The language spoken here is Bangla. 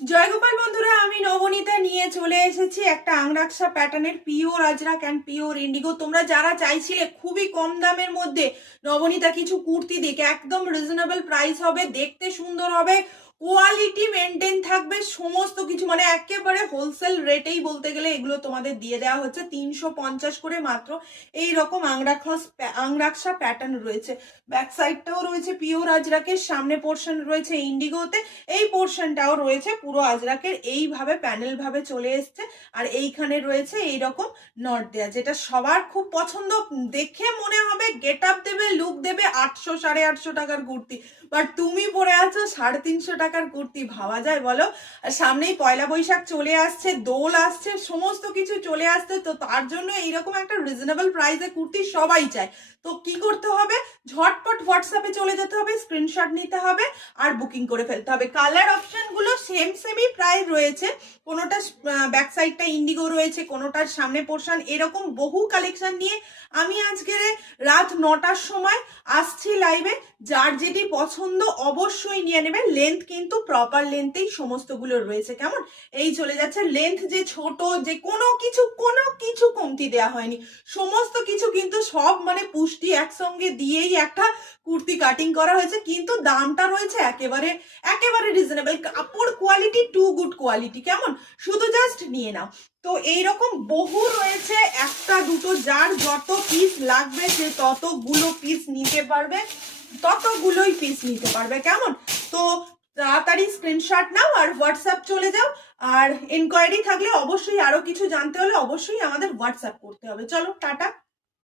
জয়গোপাল বন্ধুরা, আমি নবনীতা নিয়ে চলে এসেছি একটা আংরাক্সা প্যাটার্নের pure Ajrak and pure Indigo. তোমরা যারা চাইছিলে খুবই কম দামের মধ্যে নবনীতা কিছু কুর্তি দিক, একদম রিজনেবল প্রাইস হবে, দেখতে সুন্দর হবে, কোয়ালিটি মেনটেন থাকবে, সমস্ত কিছু মানে একেবারে হোলসেল রেটেই বলতে গেলে এগুলো তোমাদের দিয়ে দেওয়া হচ্ছে 350 করে মাত্র। এই রকম আংরাক্সা প্যাটার্ন রয়েছে, ব্যাক সাইডটাও রয়েছে পিওর আজরাকের, সামনে পোর্শন রয়েছে ইন্ডিগোতে, এই পোর্শনটাও রয়েছে পুরো আজরাকের, এইভাবে প্যানেল ভাবে চলে এসছে। আর এইখানে রয়েছে এইরকম নট দেয়া, যেটা সবার খুব পছন্দ, দেখে মনে হবে গেট আপ দেবে, লুক দেবে। 800 850 টাকার কুর্তি, বাট তুমি পরে আছো 350 টাকার কুর্তি, ভাবা যায় বলো? আর সামনেই পয়লা বৈশাখ চলে আসছে, দোল আসছে, সমস্ত কিছু চলে আসছে, তো তার জন্য এইরকম একটা রিজনেবল প্রাইসে কুর্তি সবাই চায়। তো কি করতে হবে, ঝটপট হোয়াটসঅ্যাপে চলে যেতে হবে, স্ক্রিনশট নিতে হবে আর বুকিং করে ফেলতে হবে। কালার অপশন গুলো সেমই প্রায় রয়েছে, কোনোটা ব্যাক সাইডটা ইন্ডিগো রয়েছে, কোনোটার সামনে পোর্শন, এরকম বহু কালেকশন নিয়ে আমি আজকে রাত 9টার সময় আসছি লাইভে। যার যেটি পছন্দ অবশ্যই নিয়ে নেবে। লেন্থ কিন্তু প্রপার লেন্থেই সমস্তগুলো রয়েছে, কেমন এই চলে যাচ্ছে। লেন্থ যে ছোট, যে কোনো কিছু কমতি দেওয়া হয়নি, সমস্ত কিছু কিন্তু সব মানে পুষ্টি একসঙ্গে দিয়েই একটা কুর্তি কাটিং করা হয়েছে। কিন্তু দামটা রয়েছে একেবারে রিজনেবল, কাপড় কোয়ালিটি টু গুড কোয়ালিটি, কেমন শুধু জাস্ট নিয়ে নাও। তো এইরকম বহু রয়েছে, একটা দুটো, যার যত পিস লাগবে সে ততগুলো পিস নিতে পারবে, ততগুলোই পিস নিতে পারবে, কেমন। তো তাড়াতাড়ি স্ক্রিনশট নাও আর হোয়াটসঅ্যাপ চলে যাও। আর এনকোয়ারি থাকলে অবশ্যই, আরো কিছু জানতে হলে অবশ্যই আমাদের হোয়াটসঅ্যাপ করতে হবে। চলো টাটা।